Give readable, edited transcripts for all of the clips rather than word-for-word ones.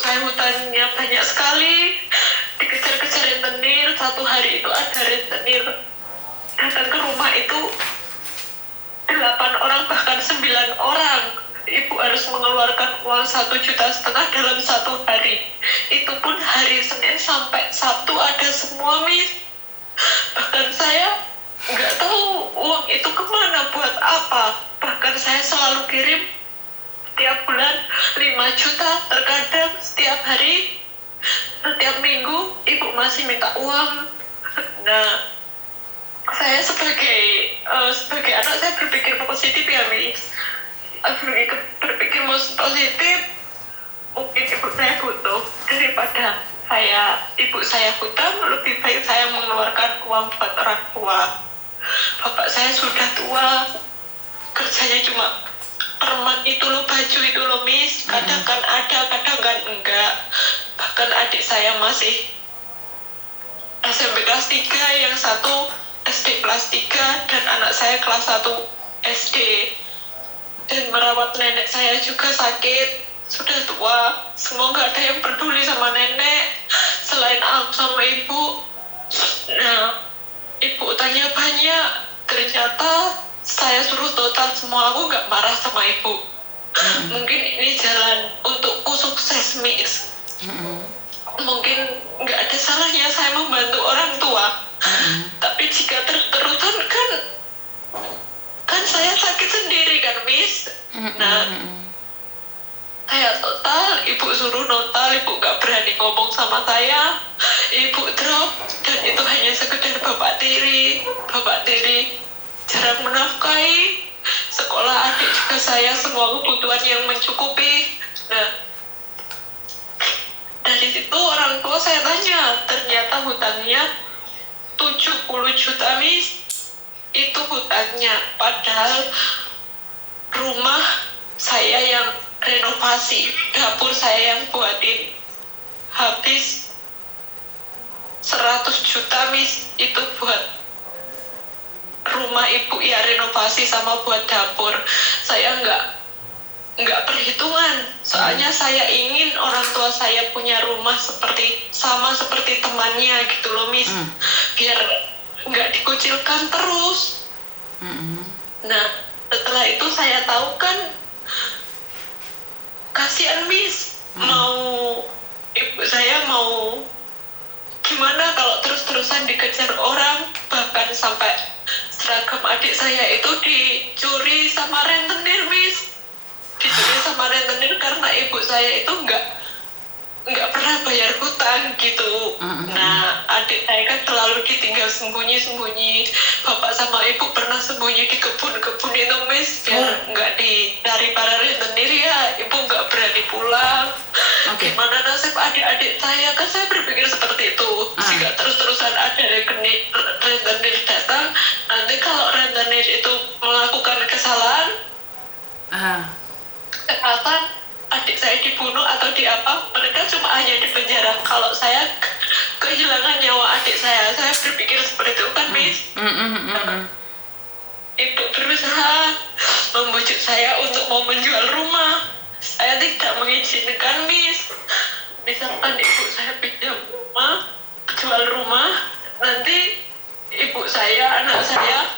saya hutangnya banyak sekali, dikejar-kejar rentenir. Satu hari itu ada rentenir datang ke rumah itu 8 orang bahkan 9 orang. Ibu harus mengeluarkan uang 1,5 juta dalam satu hari. Itu pun hari Senin sampai Sabtu ada semua, Miss. Bahkan saya nggak tahu uang itu kemana, buat apa. Bahkan saya selalu kirim tiap bulan 5 juta, terkadang setiap hari, setiap minggu ibu masih minta uang. Nah, saya sebagai anak, saya berpikir positif ya, Miss. Berpikir positif, mungkin ibu saya butuh, daripada ibu saya hutang, lebih baik saya mengeluarkan uang buat orang tua. Bapak saya sudah tua, kerjanya cuma permen itu loh, baju itu loh, Miss. Kadang kan ada, kadang kan enggak. Bahkan adik saya masih SMP kelas 3, yang satu SD kelas 3, dan anak saya kelas 1 SD. Dan merawat nenek saya juga sakit, sudah tua, semua nggak ada yang peduli sama nenek selain aku sama ibu. Nah, ibu tanya banyak, ternyata saya suruh total semua. Aku nggak marah sama ibu. Mungkin ini jalan untukku sukses, Miss. Mungkin nggak ada salahnya saya membantu orang tua. Tapi jika terus-terusan kan saya sakit sendiri kan, Miss. Nah, saya total, ibu suruh total, ibu gak berani ngomong sama saya, ibu drop, dan itu hanya sekedar bapak tiri jarang menafkahi, sekolah adik juga saya semua kebutuhan yang mencukupi. Nah, dari situ orang tua saya tanya, ternyata hutangnya 70 juta, Miss. Itu hutangnya, padahal rumah saya yang renovasi, dapur saya yang buatin, habis 100 juta, Miss. Itu buat rumah ibu ya, renovasi sama buat dapur. Saya nggak perhitungan, soalnya saya ingin orang tua saya punya rumah sama seperti temannya gitu loh, Miss. Biar nggak dikucilkan terus. Nah, setelah itu saya tahu kan, kasihan, Miss. Ibu saya mau gimana kalau terus-terusan dikejar orang, bahkan sampai seragam adik saya itu dicuri sama rentenir, Miss. Dicuri sama rentenir karena ibu saya itu nggak pernah bayar hutang gitu. Nah, adik saya kan selalu ditinggal sembunyi-sembunyi. Bapak sama ibu pernah sembunyi di kebun-kebun itu, Miss, biar nggak dicari para rentenir ya. Ibu nggak berani pulang. Gimana nasib adik-adik saya, kan saya berpikir seperti itu. Jika terus-terusan ada rentenir datang, nanti kalau rentenir itu melakukan kesalahan, kejahatan, adik saya dibunuh atau mereka cuma hanya di penjara. Kalau saya kehilangan nyawa adik saya berpikir seperti itu kan, Miss. Ibu berusaha membujuk saya untuk mau menjual rumah. Saya tidak mengizinkan, Miss. Misalkan ibu saya pinjam rumah, jual rumah, nanti ibu saya, anak saya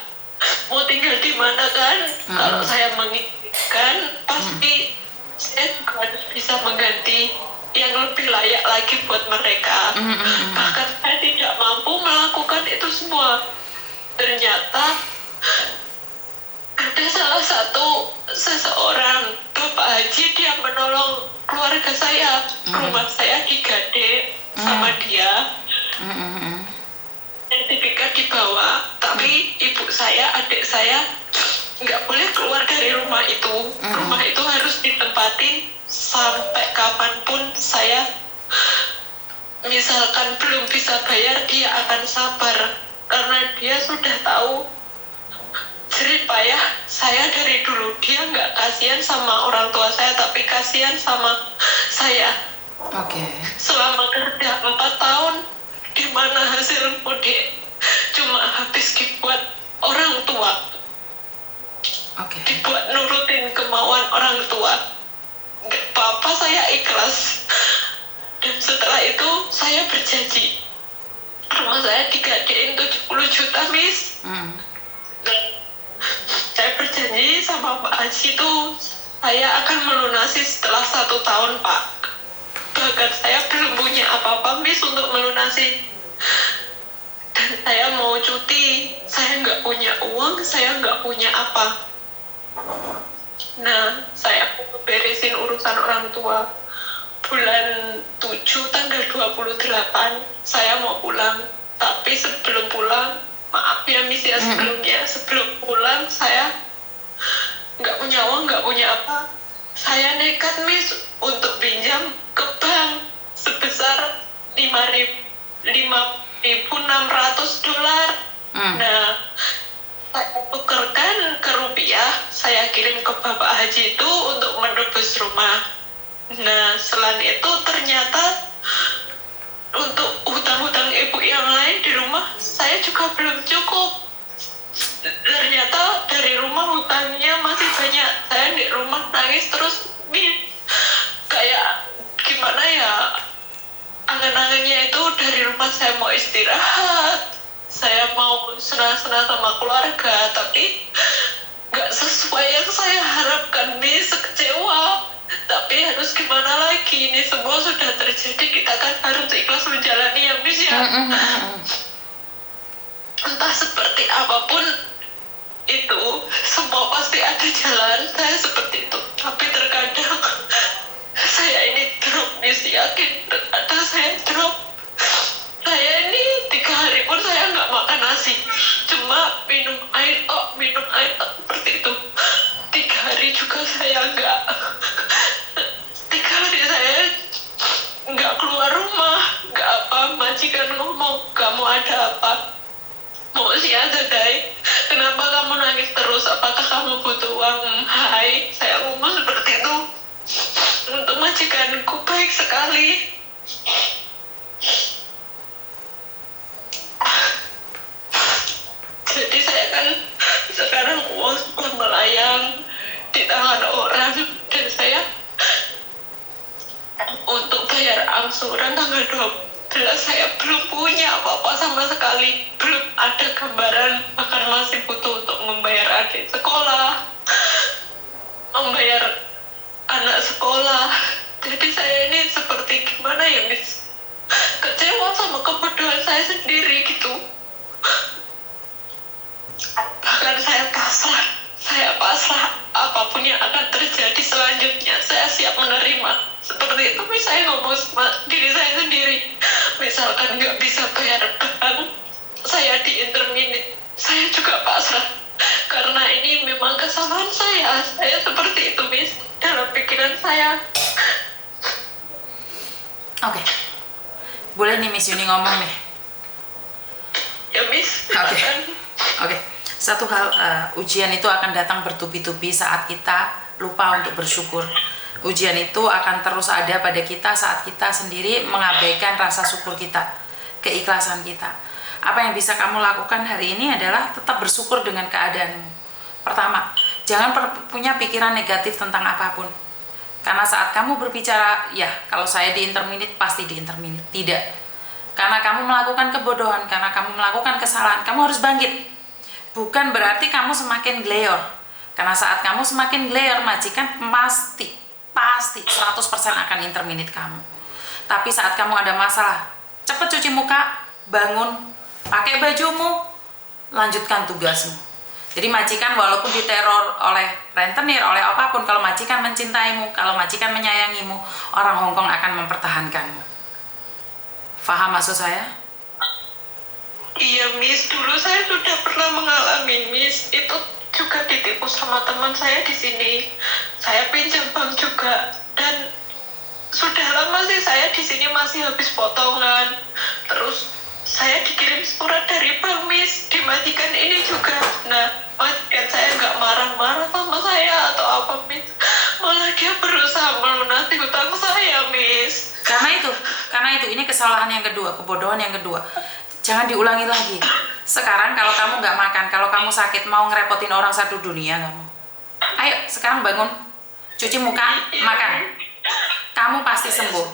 mau tinggal di mana kan? Kalau saya mengizinkan, pasti saya juga harus bisa mengganti yang lebih layak lagi buat mereka. Bahkan saya tidak mampu melakukan itu semua. Ternyata ada salah satu seseorang, Bapak Haji, dia menolong keluarga saya. Rumah saya digade sama dia. Sertifikat dibawa, tapi ibu saya, adik saya nggak boleh keluar dari rumah itu. Rumah itu harus ditempatin sampai kapanpun saya misalkan belum bisa bayar, dia akan sabar karena dia sudah tahu jerih payah saya dari dulu. Dia nggak kasihan sama orang tua saya, tapi kasihan sama saya. Selama kerja 4 tahun, di mana hasil mudik cuma habis dibuat orang tua. Dibuat nurutin kemauan orang tua. Bapak saya ikhlas, saya berjanji rumah saya digadein 70 juta, Miss. Dan saya berjanji sama Pak Haji itu saya akan melunasi setelah 1 tahun, Pak. Bahkan saya belum punya apa-apa, Miss, untuk melunasi. Dan saya mau cuti, saya nggak punya uang, saya nggak punya apa. Nah, saya mau beresin urusan orang tua. Bulan 7 tanggal 28 saya mau pulang. Tapi sebelum pulang, maaf ya Miss ya, sebelum pulang saya nggak punya uang, nggak punya apa. Saya nekat, Miss, untuk pinjam ke bank sebesar 5.600 dolar. Nah, saya tukarkan ke rupiah, saya kirim ke Bapak Haji itu untuk menebus rumah. Nah, selain itu ternyata untuk hutang-hutang ibu yang lain di rumah saya juga belum cukup. Ternyata dari rumah hutangnya masih banyak. Saya di rumah nangis terus, kayak gimana ya, angan-angannya itu dari rumah saya mau istirahat, saya mau senang-senang sama keluarga, tapi nggak sesuai yang saya harapkan, Miss. Kecewa. Tapi harus gimana lagi, ini semua sudah terjadi, kita kan harus ikhlas menjalani ya, Miss ya. Entah seperti apapun itu, semua pasti ada jalan. Saya seperti itu, tapi terkadang saya ini drop, Miss, yakin terkadang saya drop. Saya ini 3 hari pun saya nggak makan nasi, cuma minum air seperti itu. 3 hari juga saya nggak 3 hari saya nggak keluar rumah, nggak apa. Majikan ngomong, kamu ada apa? Mau Dai, kenapa kamu nangis terus? Apakah kamu butuh uang? Hai, saya ngomong seperti itu. Untuk majikanku baik sekali. Jadi saya kan sekarang uang sudah melayang di tangan orang, dan saya untuk bayar angsuran tanggal 12 saya belum punya apa-apa sama sekali, belum ada gambaran, bahkan masih butuh untuk membayar adik sekolah, membayar anak sekolah. Jadi saya ini seperti gimana ya, Miss, kecewa sama kebodohan saya sendiri gitu. Bahkan saya pasrah apapun yang akan terjadi selanjutnya saya siap menerima. Seperti itu, Miss, saya ngomong sama diri saya sendiri. Misalkan nggak bisa bayar bank, saya di interminit, saya juga pasrah. Karena ini memang kesalahan saya seperti itu, Miss, dalam pikiran saya. Oke. Boleh nih Miss Yuni ngomong nih. Ya, Miss. Oke. Satu hal, ujian itu akan datang bertubi-tubi saat kita lupa untuk bersyukur. Ujian itu akan terus ada pada kita saat kita sendiri mengabaikan rasa syukur kita, keikhlasan kita. Apa yang bisa kamu lakukan hari ini adalah tetap bersyukur dengan keadaanmu. Pertama, jangan punya pikiran negatif tentang apapun. Karena saat kamu berbicara, ya kalau saya di interminit, pasti di interminit. Tidak. Karena kamu melakukan kebodohan, karena kamu melakukan kesalahan, kamu harus bangkit. Bukan berarti kamu semakin gleor. Karena saat kamu semakin gleor, majikan pasti 100% akan interminit kamu. Tapi saat kamu ada masalah, cepat cuci muka, bangun, pakai bajumu, lanjutkan tugasmu. Jadi majikan walaupun diteror oleh rentenir, oleh apapun, kalau majikan mencintaimu, kalau majikan menyayangimu, orang Hongkong akan mempertahankanmu. Faham maksud saya? Iya, Miss, dulu saya sudah pernah mengalami, Miss. Itu juga ditipu sama teman saya di sini. Saya pinjam bank juga, dan sudah lama sih saya di sini masih habis potongan. Terus saya dikirim surat dari bank, Miss, dimajikan ini juga. Nah, majikan saya nggak marah-marah sama saya atau apa, Miss. Malah dia berusaha melunasi hutang saya, Miss. Karena itu ini kesalahan yang kedua, kebodohan yang kedua. Jangan diulangi lagi. Sekarang kalau kamu nggak makan, kalau kamu sakit, mau ngerepotin orang satu dunia kamu. Ayo sekarang bangun, cuci muka, makan. Kamu pasti sembuh.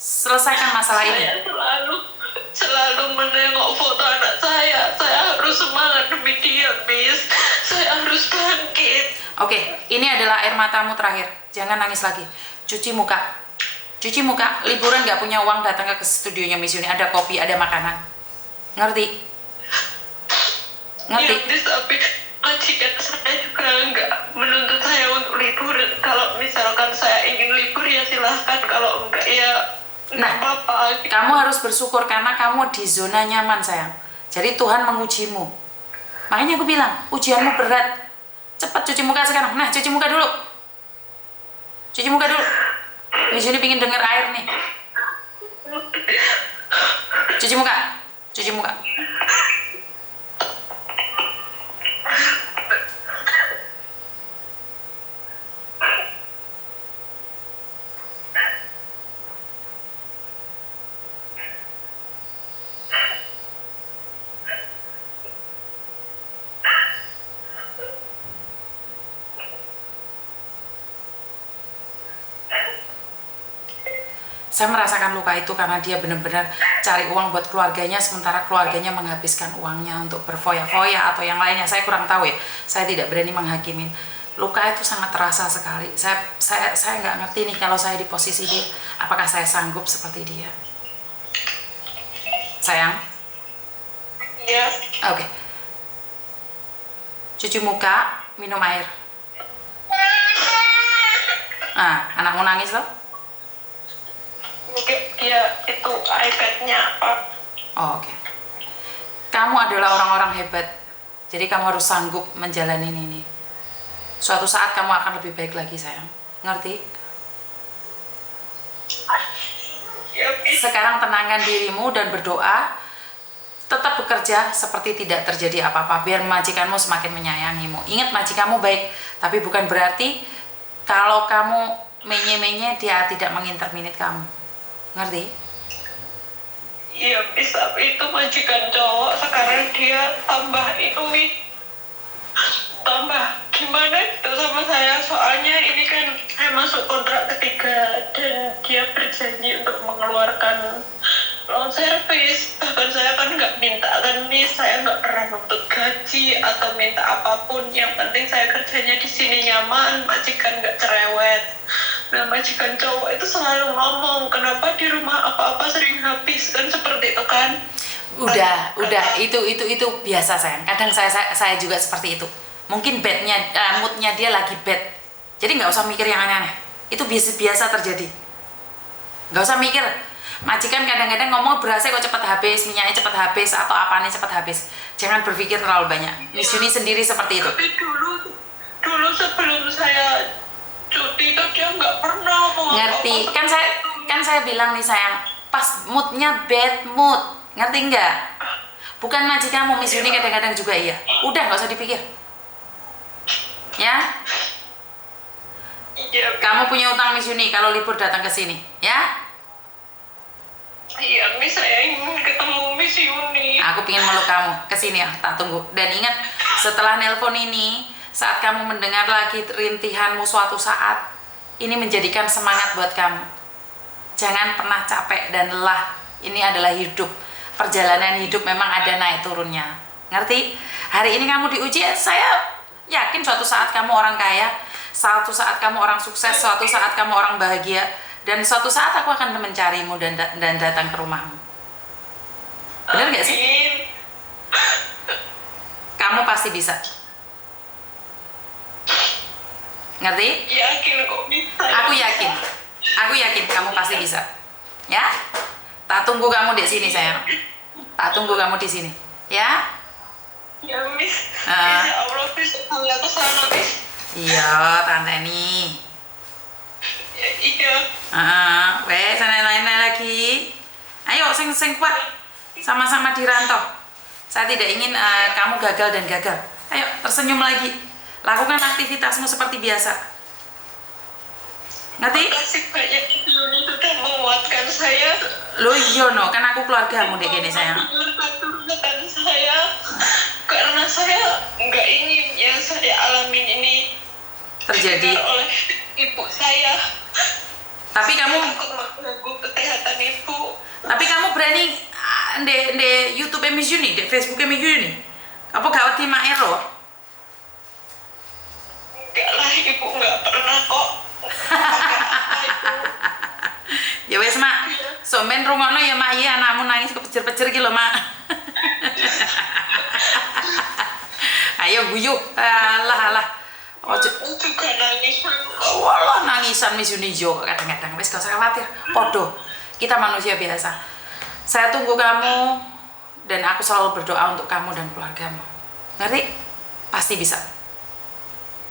Selesaikan masalah ini. Saya selalu menengok foto anak saya. Saya harus semangat demi dia, Miss. Saya harus bangkit. Oke, ini adalah air matamu terakhir. Jangan nangis lagi. Cuci muka. Cuci muka. Liburan nggak punya uang, datang ke studionya Miss Yuni. Ada kopi, ada makanan. Ngerti? Ngerti? Ya, Miss, tapi majikan saya juga nggak menuntut saya untuk libur. Kalau misalkan saya ingin libur ya silahkan. Kalau enggak ya nggak apa-apa. Kamu harus bersyukur karena kamu di zona nyaman, sayang. Jadi Tuhan mengujimu. Makanya aku bilang, ujianmu berat. Cepat cuci muka sekarang. Nah, cuci muka dulu. Cuci muka dulu. Miss Yuni pingin denger air nih. Cuci muka. Cuci muka. Saya merasakan luka itu karena dia benar-benar cari uang buat keluarganya, sementara keluarganya menghabiskan uangnya untuk berfoya-foya atau yang lainnya. Saya kurang tahu ya, saya tidak berani menghakimin. Luka itu sangat terasa sekali. Saya nggak ngerti nih kalau saya di posisi dia, apakah saya sanggup seperti dia? Sayang? Iya. Oke. Cuci muka, minum air. Nah, anakmu nangis loh? Mungkin dia itu iPad-nya apa. Oh, oke. Kamu adalah orang-orang hebat. Jadi kamu harus sanggup menjalani ini. Suatu saat kamu akan lebih baik lagi, sayang. Ngerti? Ya, Miss. Sekarang tenangkan dirimu dan berdoa. Tetap bekerja seperti tidak terjadi apa-apa. Biar majikanmu semakin menyayangimu. Ingat, majikanmu baik. Tapi bukan berarti kalau kamu menye-menye dia tidak menginterminate kamu. Ngerti? Iya, Miss, tapi itu majikan cowok. Sekarang dia tambah itu, Miss. Tambah gimana gitu sama saya. Soalnya ini kan saya masuk kontrak ketiga dan dia berjanji untuk mengeluarkan loan service. Bahkan saya kan nggak minta kan, Miss. Saya nggak pernah nuntut gaji atau minta apapun. Yang penting saya kerjanya di sini nyaman, majikan nggak cerewet. Nah, majikan cowok itu selalu ngomong, kenapa di rumah apa-apa sering habis, kan seperti itu kan. Udah, itu biasa, sayang. Kadang saya juga seperti itu. Mungkin moodnya dia lagi bad. Jadi nggak usah mikir yang aneh-aneh. Itu biasa terjadi. Nggak usah mikir. Majikan kadang-kadang ngomong berasnya kok cepat habis, minyaknya cepat habis, atau apanya cepat habis. Jangan berpikir terlalu banyak. Miss Yuni sendiri seperti itu. Tapi dulu sebelum saya cuti itu dia nggak pernah mau Ngerti? Kan saya bilang nih, sayang, pas moodnya bad mood. Ngerti nggak? Bukan majikanmu, Miss Yuni kadang-kadang juga iya. Udah, nggak usah dipikir. Ya? Iya, Kamu punya utang, Miss Yuni, kalau libur datang ke sini, ya? iya, Miss, saya ingin ketemu Miss Yuni. Aku pingin meluk kamu, ke sini ya, tak tunggu. Dan ingat, setelah nelpon ini, saat kamu mendengar lagi rintihanmu suatu saat, ini menjadikan semangat buat kamu. Jangan pernah capek dan lelah. Ini adalah hidup. Perjalanan hidup memang ada naik turunnya. Ngerti? Hari ini kamu diuji, saya yakin suatu saat kamu orang kaya, suatu saat kamu orang sukses, suatu saat kamu orang bahagia, dan suatu saat aku akan mencarimu dan datang ke rumahmu. Benar nggak sih? Amin. Kamu pasti bisa. Ngerti? Yakin kok bisa. Aku yakin kamu pasti bisa. Ya? Tak tunggu kamu di sini, sayang. Tak tunggu kamu di sini. Ya? Ya, Miss. Insya Allah, Miss, saya ke sana, Miss. Iya, tante nih. Ya, iya. Wes, lain-lain lagi. Ayo, sing kuat. Sama-sama dirantau. Saya tidak ingin kamu gagal dan gagal. Ayo, tersenyum lagi. Lakukan aktivitasmu seperti biasa. Ngerti? Terima kasih banyak, Yuni, sudah menguatkan saya. Lo iya no, kan aku keluargamu deh gini, sayang. Menurunkan saya karena saya nggak ingin yang saya alamin ini Terjadi. oleh ibu saya. Tapi kamu Takut mengganggu kesehatan nih di YouTube Miss Yuni, di Facebook Miss Yuni. Apa gak wedi mak ero? Enggak lah, ibu nggak pernah kok. Apa itu? Ya wes mak, somben rungokno ya mak ya anakmu nangis kepejer-pejer iki lho mak. Ayo guyu. Alah. Ojo Juga nangis. walah nangisan Miss Yuni jo kadang-kadang wes gak usah khawatir. Podo. Kita manusia biasa. Saya tunggu kamu dan aku selalu berdoa untuk kamu dan keluargamu. Ngerti? Pasti bisa.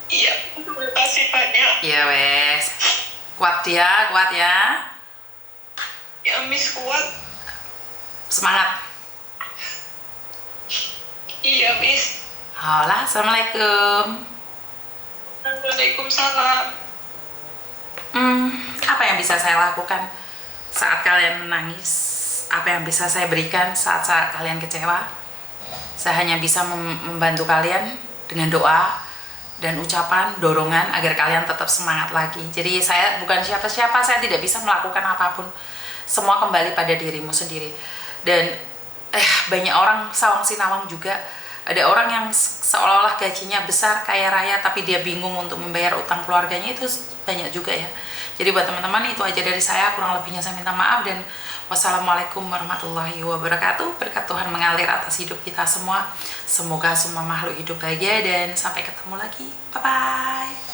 Iya, terima kasih banyak. Ya wes. Kuat ya. Ya Miss kuat. Semangat. Iya Miss. Hola, assalamualaikum. Waalaikumsalam. Apa yang bisa saya lakukan saat kalian menangis? Apa yang bisa saya berikan saat kalian kecewa? Saya hanya bisa membantu kalian dengan doa dan ucapan, dorongan agar kalian tetap semangat lagi. Jadi saya bukan siapa-siapa, saya tidak bisa melakukan apapun. Semua kembali pada dirimu sendiri. Dan banyak orang sawang sinawang juga. Ada orang yang seolah-olah gajinya besar, kaya raya, tapi dia bingung untuk membayar utang keluarganya, itu banyak juga ya. Jadi buat teman-teman itu aja dari saya, kurang lebihnya saya minta maaf dan wassalamualaikum warahmatullahi wabarakatuh. Berkat Tuhan mengalir atas hidup kita semua. Semoga semua makhluk hidup bahagia dan sampai ketemu lagi. Bye-bye.